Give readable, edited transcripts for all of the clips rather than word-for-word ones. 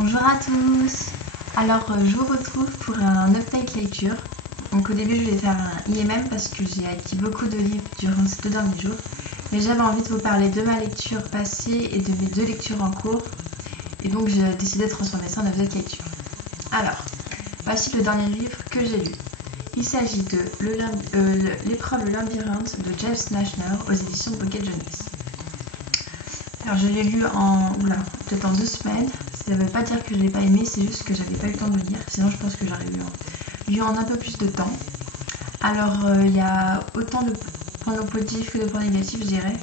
Bonjour à tous. Alors je vous retrouve pour un update lecture. Donc au début je vais faire un IMM parce que j'ai acquis beaucoup de livres durant ces 2 derniers jours. Mais j'avais envie de vous parler de ma lecture passée et de mes 2 lectures en cours. Et donc j'ai décidé de transformer ça en update lecture. Alors, voici le dernier livre que j'ai lu. Il s'agit de L'épreuve le labyrinthe de James Nashner aux éditions Pocket Jeunesse. Alors je l'ai lu peut-être en 2 semaines. Ça ne veut pas dire que je ne l'ai pas aimé, c'est juste que j'avais pas eu le temps de le lire. Sinon je pense que j'aurais lu en un peu plus de temps. Alors il y a autant de points positifs que de points négatifs, je dirais.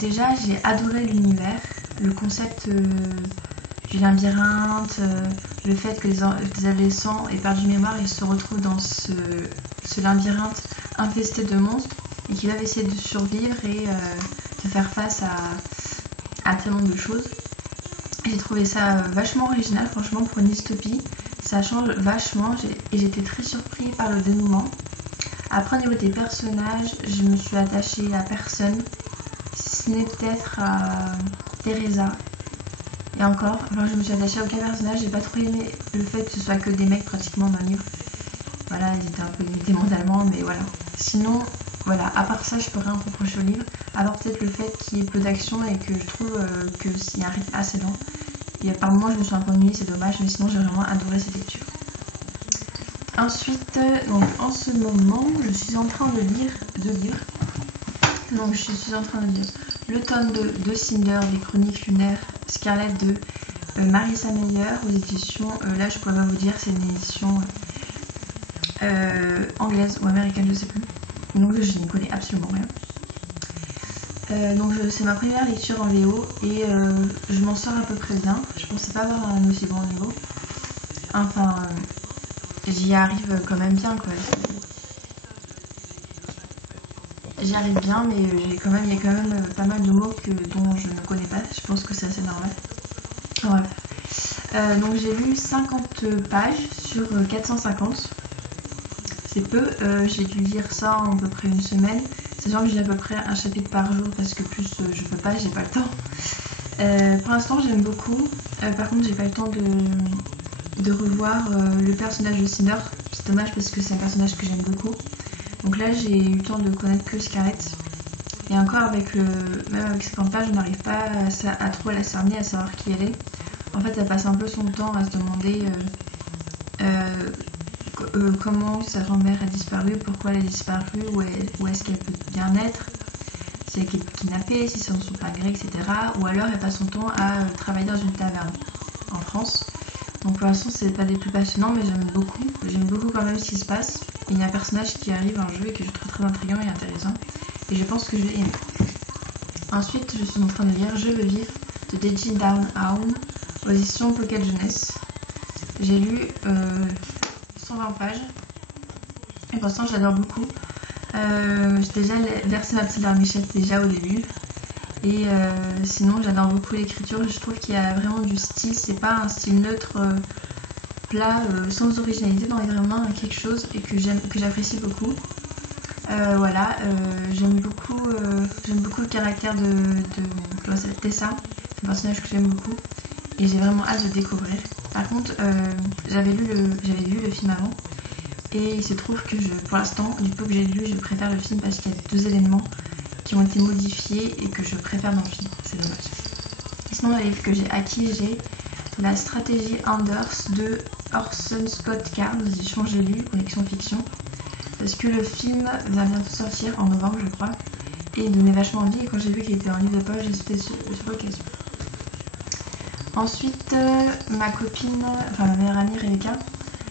Déjà j'ai adoré l'univers, le concept du labyrinthe, le fait que les adolescents aient perdu mémoire et se retrouvent dans ce labyrinthe infesté de monstres et qui doivent essayer de survivre et de faire face à tellement de choses. J'ai trouvé ça vachement original, franchement, pour une dystopie. Ça change vachement et j'étais très surpris par le dénouement. Après, au niveau des personnages, je me suis attachée à personne, si ce n'est peut-être à Teresa. Et encore, je me suis attachée à aucun personnage. J'ai pas trop aimé le fait que ce soit que des mecs pratiquement dans le livre. Voilà, ils étaient un peu limités mentalement, mais voilà. Sinon, voilà, à part ça, je peux rien reprocher au livre. À part peut-être le fait qu'il y ait peu d'action et que je trouve qu'il y a un rythme assez lent. Et par moments, je me suis un peu ennuyée, c'est dommage, mais sinon, j'ai vraiment adoré cette lecture. Ensuite, donc, en ce moment, je suis en train de lire 2 livres. Donc, je suis en train de lire le tome 2 de Cinder, des chroniques lunaires Scarlett de Marissa Meyer aux éditions, là je pourrais pas vous dire, c'est une édition anglaise ou américaine, je sais plus. Donc je n'y connais absolument rien. Donc c'est ma première lecture en VO et je m'en sors à peu près bien. Je pensais pas avoir un aussi bon niveau. Enfin, j'y arrive quand même bien quoi. J'y arrive bien, mais il y a quand même pas mal de mots dont je ne connais pas. Je pense que c'est assez normal. Bref. Donc j'ai lu 50 pages sur 450. C'est peu. J'ai dû lire ça en à peu près une semaine. Sachant que j'ai à peu près un chapitre par jour parce que plus je peux pas, j'ai pas le temps. Pour l'instant j'aime beaucoup. Par contre j'ai pas le temps de revoir le personnage de Cinder. C'est dommage parce que c'est un personnage que j'aime beaucoup. Donc là j'ai eu le temps de connaître que Scarlett. Et encore même avec 50 pages, je n'arrive pas à trop la cerner, à savoir qui elle est. En fait elle passe un peu son temps à se demander comment sa grand-mère a disparu, pourquoi elle a disparu, où est-ce qu'elle peut bien être, si elle est kidnappée, si c'est dans son plein gré, etc. Ou alors elle passe son temps à travailler dans une taverne en France. Donc pour l'instant c'est pas des plus passionnants, mais j'aime beaucoup quand même ce qui se passe. Et il y a un personnage qui arrive en jeu et que je trouve très intriguant et intéressant, et je pense que je vais aimer. Ensuite je suis en train de lire Je veux vivre de Deji Downtown aux éditions Pocket Jeunesse. J'ai lu 120 pages et pour l'instant j'adore beaucoup. J'ai déjà versé ma petite larmichette déjà au début et sinon j'adore beaucoup l'écriture. Je trouve qu'il y a vraiment du style, c'est pas un style neutre plat sans originalité, non, il y a vraiment quelque chose et que j'apprécie beaucoup. Voilà, j'aime beaucoup le caractère de Tessa, c'est un personnage que j'aime beaucoup et j'ai vraiment hâte de découvrir. Par contre, j'avais lu le film avant et il se trouve que pour l'instant, du peu que j'ai lu, je préfère le film parce qu'il y a 2 éléments qui ont été modifiés et que je préfère dans le film. C'est dommage. Et sinon, le livre que j'ai acquis, j'ai La stratégie Anders de Orson Scott Card aux éditions J'ai lu, collection fiction. Parce que le film va bientôt sortir en novembre, je crois, et il donnait vachement envie. Et quand j'ai vu qu'il était en livre de poche, j'ai sauté sur l'occasion. Ensuite, ma meilleure amie Rebecca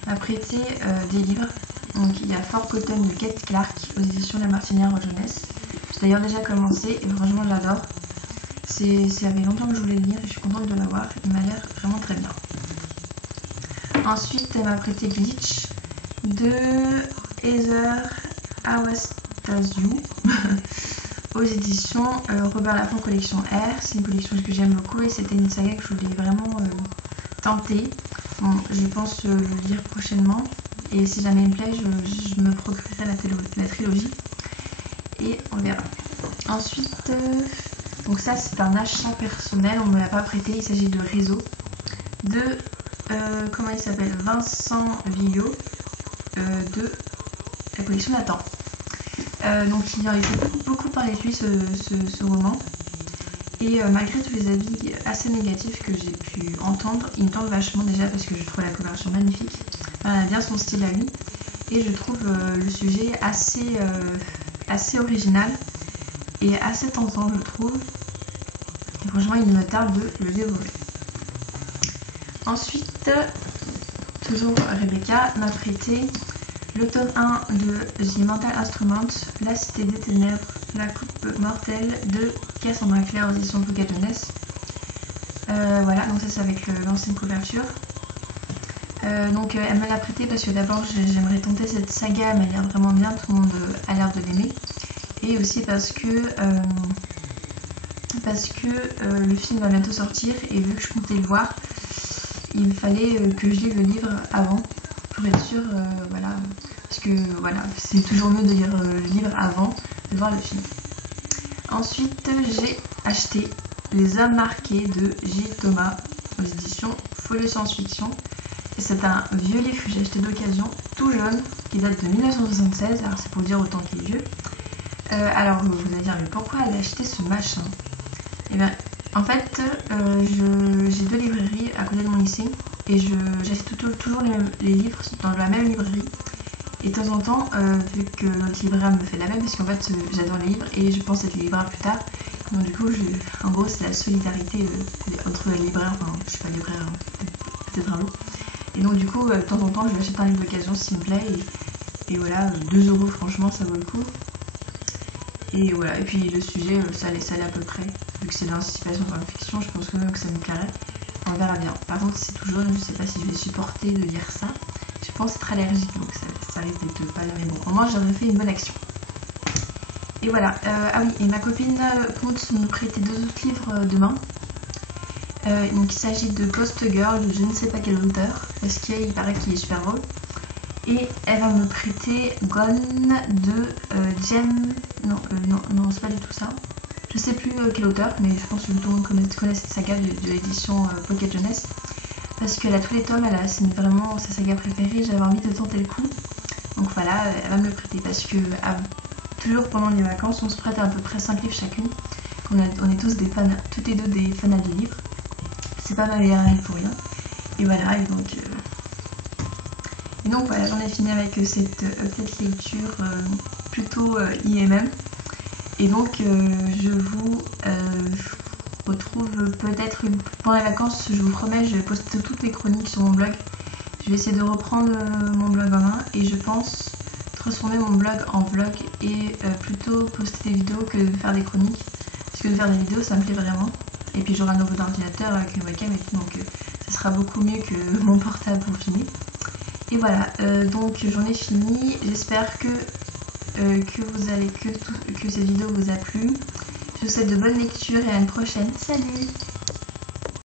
m'a prêté des livres. Donc il y a Fort Cotton de Kate Clark aux éditions La Martinière en jeunesse. J'ai d'ailleurs déjà commencé et franchement j'adore. Ça fait longtemps que je voulais le lire et je suis contente de l'avoir. Il m'a l'air vraiment très bien. Ensuite, elle m'a prêté Glitch de Heather Awastasiou aux éditions Robert Laffont collection R. C'est une collection que j'aime beaucoup et c'était une saga que je voulais vraiment tenter. Bon, je pense le lire prochainement et si jamais il me plaît, je me procurerai la trilogie et on verra. Ensuite, donc ça c'est un achat personnel, on ne me l'a pas prêté, il s'agit de Réseau de comment il s'appelle, Vincent Villot, de la collection Nathan. Donc il a fait beaucoup parler de lui ce roman. Et malgré tous les avis assez négatifs que j'ai pu entendre, il me tente vachement, déjà parce que je trouve la couverture magnifique. Enfin, elle a bien son style à lui. Et je trouve le sujet assez original et assez tentant, je trouve. Et franchement, il me tarde de le dévorer. Ensuite, toujours Rebecca m'a prêté le tome 1 de The Mental Instrument, La Cité des Ténèbres, La Coupe Mortelle de Cassandra Clare aux éditions Pocket Jeunesse. Voilà, donc ça c'est avec l'ancienne couverture. Donc elle me l'a prêté parce que d'abord j'aimerais tenter cette saga, elle m'a l'air vraiment bien, tout le monde a l'air de l'aimer. Et aussi parce que le film va bientôt sortir et vu que je comptais le voir, il fallait que je lise le livre avant pour être sûre, voilà, parce que voilà, c'est toujours mieux de lire le livre avant de voir le film. Ensuite, j'ai acheté Les Hommes Marqués de J. Thomas aux éditions Folio Science-Fiction. Et c'est un vieux livre que j'ai acheté d'occasion, tout jaune, qui date de 1976, alors c'est pour dire autant qu'il est vieux. Alors vous allez dire, mais pourquoi elle a acheté ce machin? Et bien, en fait, j'ai deux librairies à côté de mon lycée et j'achète toujours les livres dans la même librairie. Et de temps en temps, vu que notre libraire me fait la même, parce qu'en fait j'adore les livres et je pense être libraire plus tard. Donc du coup, en gros, c'est la solidarité entre les libraires, enfin je suis pas libraire, hein, peut-être un jour. Et donc du coup, de temps en temps, je lui achète un livre d'occasion s'il me plaît. Et voilà, 2 € franchement, ça vaut le coup. Et voilà, et puis le sujet, ça allait à peu près. Vu que c'est de l'anticipation dans la fiction, je pense quand même que ça me plairait. On verra bien. Par contre, c'est tout jaune, je sais pas si je vais supporter de lire ça. Je pense être allergique, donc ça risque d'être pas là, mais bon, au moins j'aurais fait une bonne action. Et voilà, ah oui, et ma copine compte me prêter 2 autres livres demain. Donc il s'agit de Ghost Girl, de je ne sais pas quel auteur, parce qu'il paraît qu'il est super drôle. Et elle va me prêter Gone de Jem... Non, c'est pas du tout ça. Je sais plus quel auteur, mais je pense que tout le monde connaît cette saga de l'édition Pocket Jeunesse. Parce qu'elle a tous les tomes, c'est vraiment sa saga préférée, j'avais envie de tenter le coup. Donc voilà, elle va me le prêter parce que toujours pendant les vacances, on se prête à peu près 5 livres chacune. On est tous des fans, toutes les deux des fanats de livres. C'est pas ma meilleure amie pour rien. Et voilà, et donc voilà, j'en ai fini avec cette petite lecture plutôt IMM. Et donc je vous retrouve peut-être pendant les vacances, je vous promets, je vais poster toutes mes chroniques sur mon blog. Je vais essayer de reprendre mon blog en main et je pense transformer mon blog en vlog et plutôt poster des vidéos que de faire des chroniques. Parce que de faire des vidéos, ça me plaît vraiment. Et puis j'aurai un nouveau ordinateur avec une webcam et tout, donc ça sera beaucoup mieux que mon portable pour filmer. Et voilà, donc j'en ai fini. J'espère que cette vidéo vous a plu. Je vous souhaite de bonnes lectures et à une prochaine. Salut!